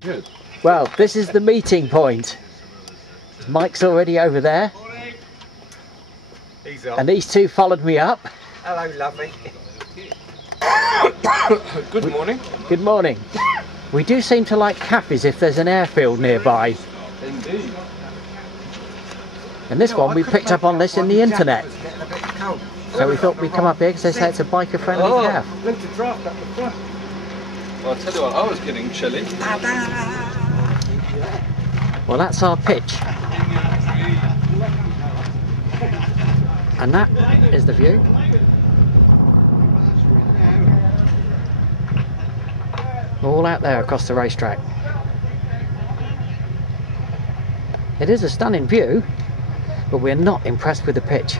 Good. Well, this is the meeting point. Mike's already over there. Morning. He's on. And these two followed me up. Hello, lovely. Good morning. Good morning. We do seem to like cafes if there's an airfield nearby. Indeed. And this one we picked up on this in the internet. So we thought we'd come up here because they say it's a biker friendly cafe. Look to draft up the front. Well, I'll tell you what, I was getting chilly. Well, that's our pitch. And that is the view. All out there across the racetrack. It is a stunning view, but we're not impressed with the pitch.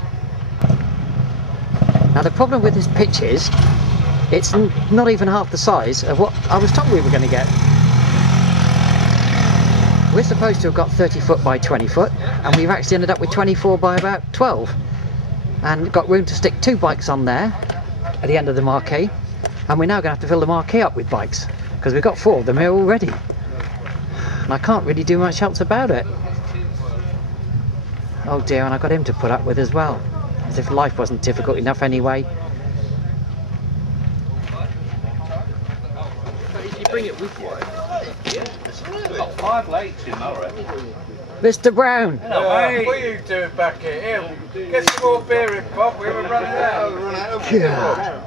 Now the problem with this pitch is, it's not even half the size of what I was told we were going to get. We're supposed to have got 30 foot by 20 foot, and we've actually ended up with 24 by about 12. And got room to stick 2 bikes on there at the end of the marquee, and we're now going to have to fill the marquee up with bikes, because we've got 4 of them here already. And I can't really do much else about it. Oh dear, and I got him to put up with as well. As if life wasn't difficult enough anyway. You bring it with you. Yeah. Got 5 lakes in Mallory. Mr. Brown! Hey, what are you doing back here? Here, get some more beer in, Bob. We haven't run out. God.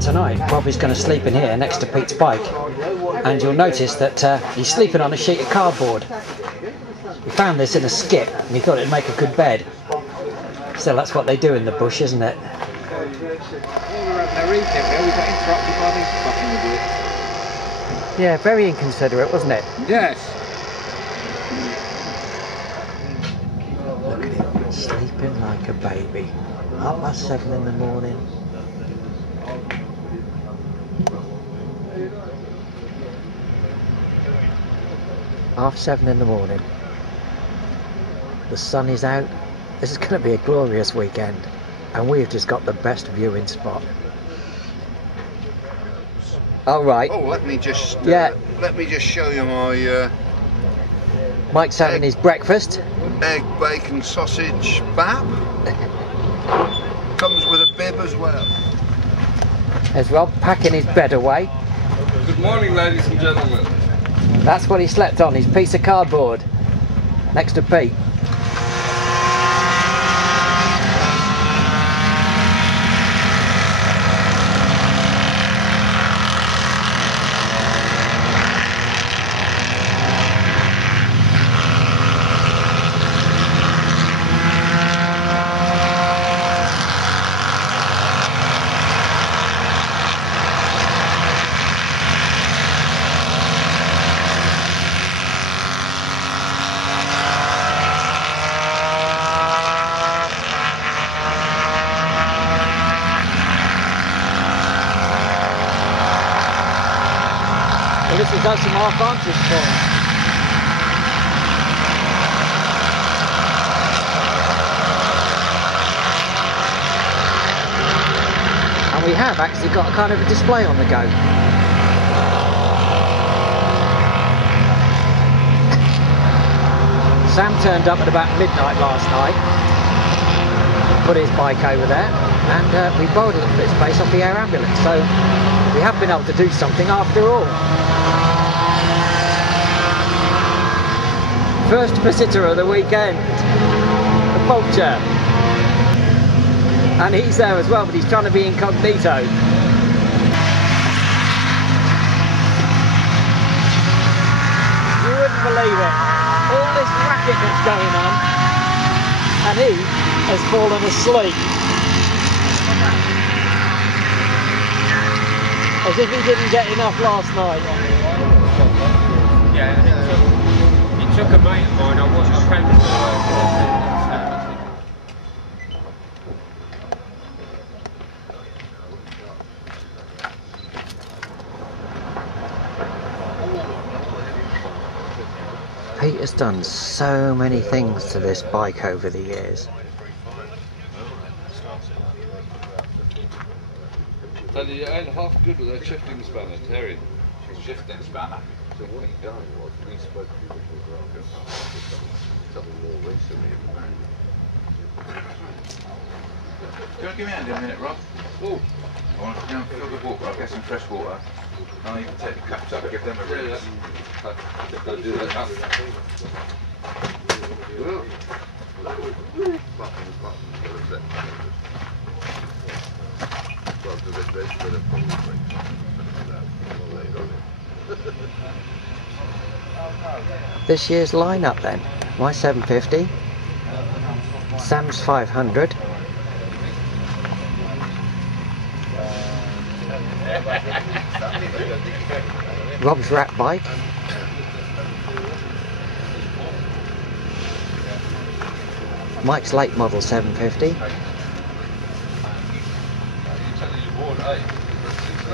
Tonight, Bob is going to sleep in here next to Pete's bike, and you'll notice that he's sleeping on a sheet of cardboard. We found this in a skip, and we thought it'd make a good bed. So that's what they do in the bush, isn't it? Yeah, very inconsiderate, wasn't it? Yes. Look at him, sleeping like a baby. 7:30 in the morning. Half 7 in the morning. The sun is out. This is going to be a glorious weekend, and we've just got the best viewing spot. All right. Oh, let me just show you my Mike's having his breakfast. egg, bacon, sausage bap. Comes with a bib as well. As well, packing his bed away. Good morning, ladies and gentlemen. That's what he slept on, his piece of cardboard, next to Pete. Well, this has done some half-vantage for him. And we have actually got a kind of a display on the go. Sam turned up at about midnight last night, put his bike over there, and we borrowed a little bit of space off the air ambulance, so we have been able to do something after all. First visitor of the weekend, the poacher. And he's there as well, but he's trying to be incognito. You wouldn't believe it. All this racket that's going on, and he has fallen asleep. As if he didn't get enough last night. Yeah, he took a mate of mine. I wasn't friends with him. Pete has done so many things to this bike over the years. Tony, you ain't half good with that shifting spanner, Terry. Shifting spanner. So what he done was, we spoke to people who were something more recently in the band. Do you want to give me a hand in a minute, Rob? Oh, I want to go and fill the water up, get some fresh water. I'll even take the cups up, give them a rinse. I'll do that now. This year's lineup then, my 750, Sam's 500, Rob's rat bike, Mike's late model 750,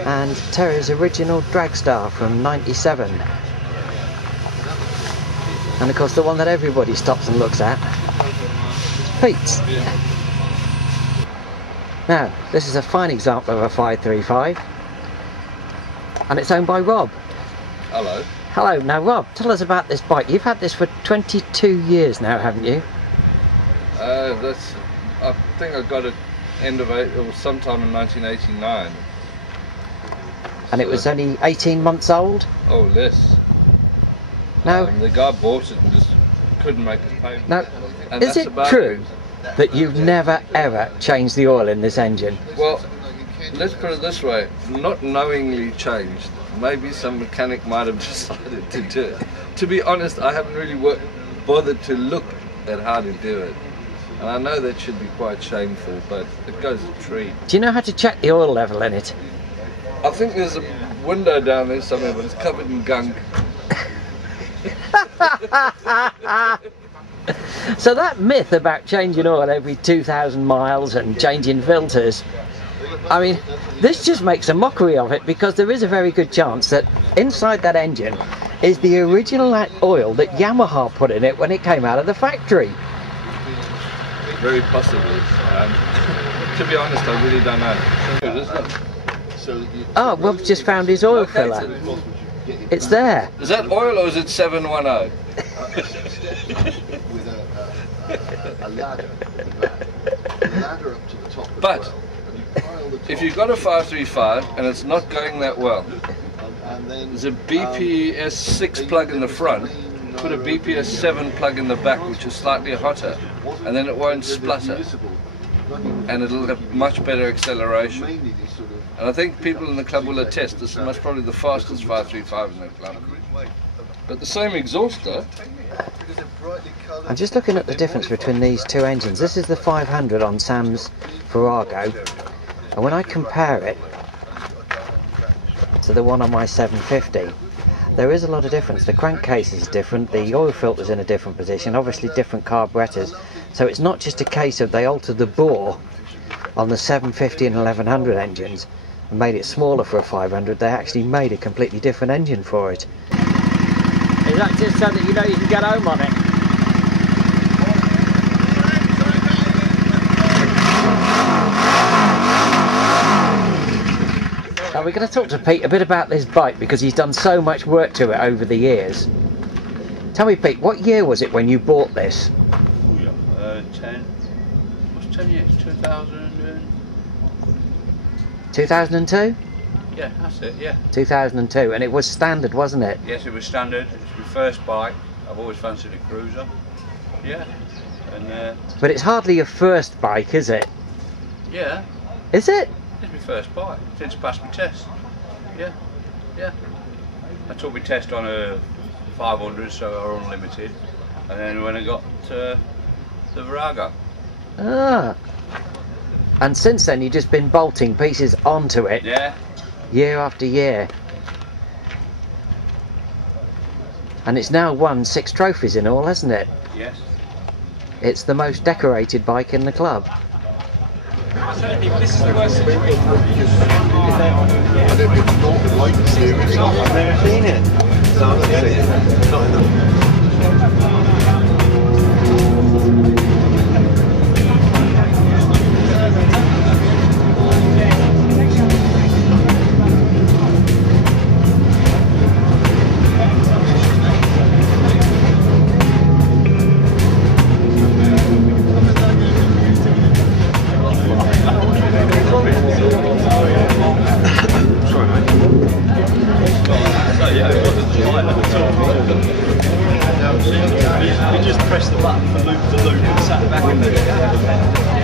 and Terry's original Dragstar from '97. And of course the one that everybody stops and looks at is Pete's. Now, this is a fine example of a 535, and it's owned by Rob. Hello. Hello. Now Rob, tell us about this bike. You've had this for 22 years now, haven't you? I think I got it end of it was sometime in 1989. And it was only 18 months old? Oh, less. Now, The guy bought it and just couldn't make his payment. now And is that's it about true that you've never ever changed the oil in this engine? Well, let's put it this way, not knowingly changed. Maybe some mechanic might have decided to do it. To be honest, I haven't really bothered to look at how to do it. And I know that should be quite shameful, but it goes a treat. Do you know how to check the oil level in it? I think there's a window down there somewhere, but it's covered in gunk. So that myth about changing oil every 2,000 miles and changing filters, I mean, this just makes a mockery of it, because there is a very good chance that inside that engine is the original oil that Yamaha put in it when it came out of the factory. Very possibly. To be honest, I really don't know. Oh, Rob's just found his oil filler. It's there. Is that oil or is it 710? With a ladder in the back. The ladder up to the top as But well. And you pile the top, if you've got a 535 and it's not going that well, and then there's a BPS 6 plug in the front, put a BPS 7 plug in the back, which is slightly hotter, and then it won't splutter, and it'll have much better acceleration. mainly these sort of And I think people in the club will attest, this is most probably the fastest 535 in the club. But the same exhauster. because they're brightly coloured. I'm just looking at the difference between these two engines. This is the 500 on Sam's Virago, and when I compare it to the one on my 750, there is a lot of difference. The crankcase is different, the oil filter's in a different position, obviously different carburettors, so it's not just a case of they altered the bore on the 750 and 1100 engines and made it smaller for a 500, they actually made a completely different engine for it. Is that just so that you know you can get home on it? Now we're going to talk to Pete a bit about this bike, because he's done so much work to it over the years. Tell me, Pete, what year was it when you bought this? 10 years, 2000 2002? yeah, that's it, yeah. 2002, and it was standard, wasn't it? Yes, it was standard. It was my first bike. I've always fancied a cruiser. Yeah. And But it's hardly your first bike, is it? Yeah, Is it? it's my first bike since I passed my test. Yeah, yeah. I took my test on a 500, so I were unlimited, and then when I got the Virago. Ah. And since then you've just been bolting pieces onto it, Yeah. year after year. And it's now won 6 trophies in all, hasn't it? Yes. It's the most decorated bike in the club. This is the worst situation. I don't get to talk like the series. I've never seen it. So I've not seen it. Not enough. We just pressed the button for loop to loop and sat back in the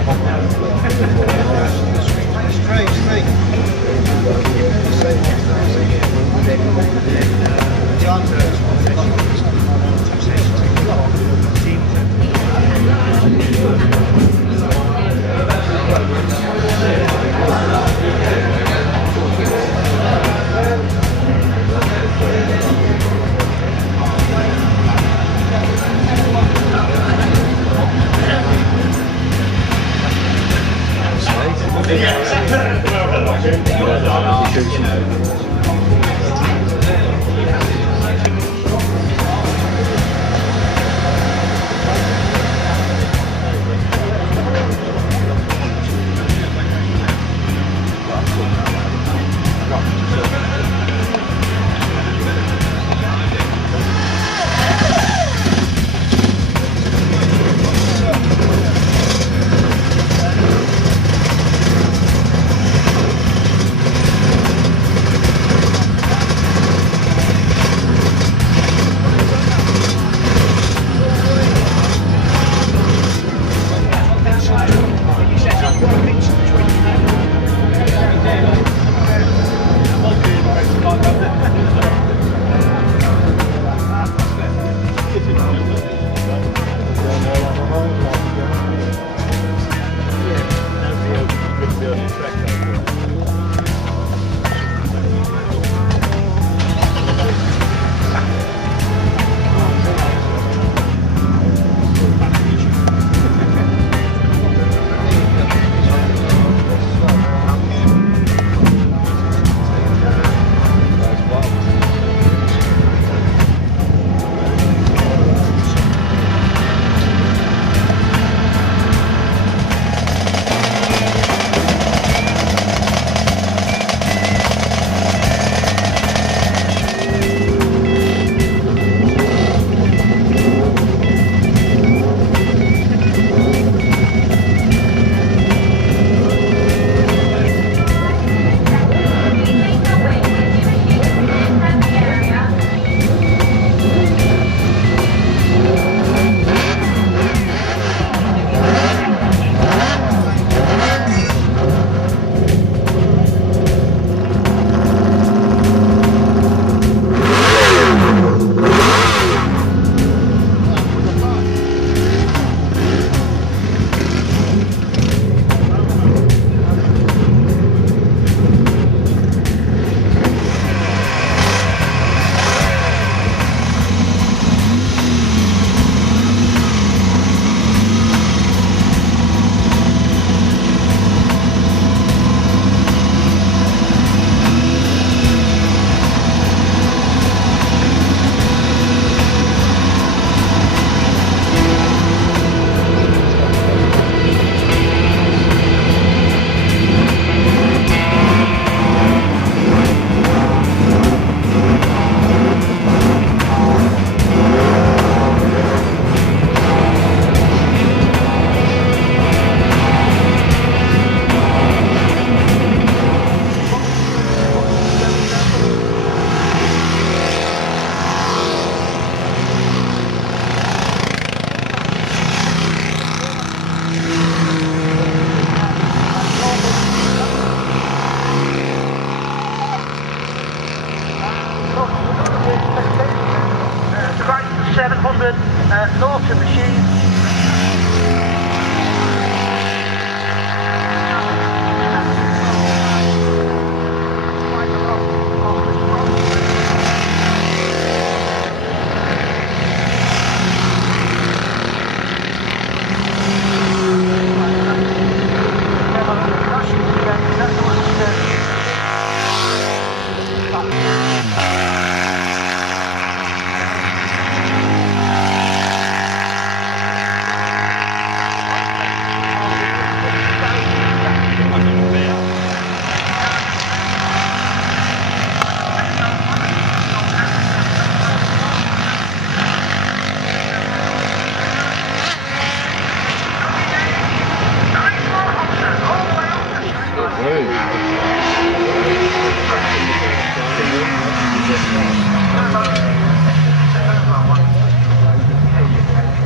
Norton machine.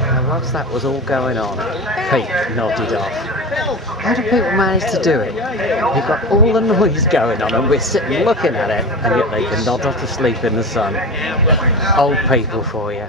Now, whilst that was all going on, Pete nodded off. How do people manage to do it? You've got all the noise going on and we're sitting looking at it, and yet they can nod off to sleep in the sun. Old people for you.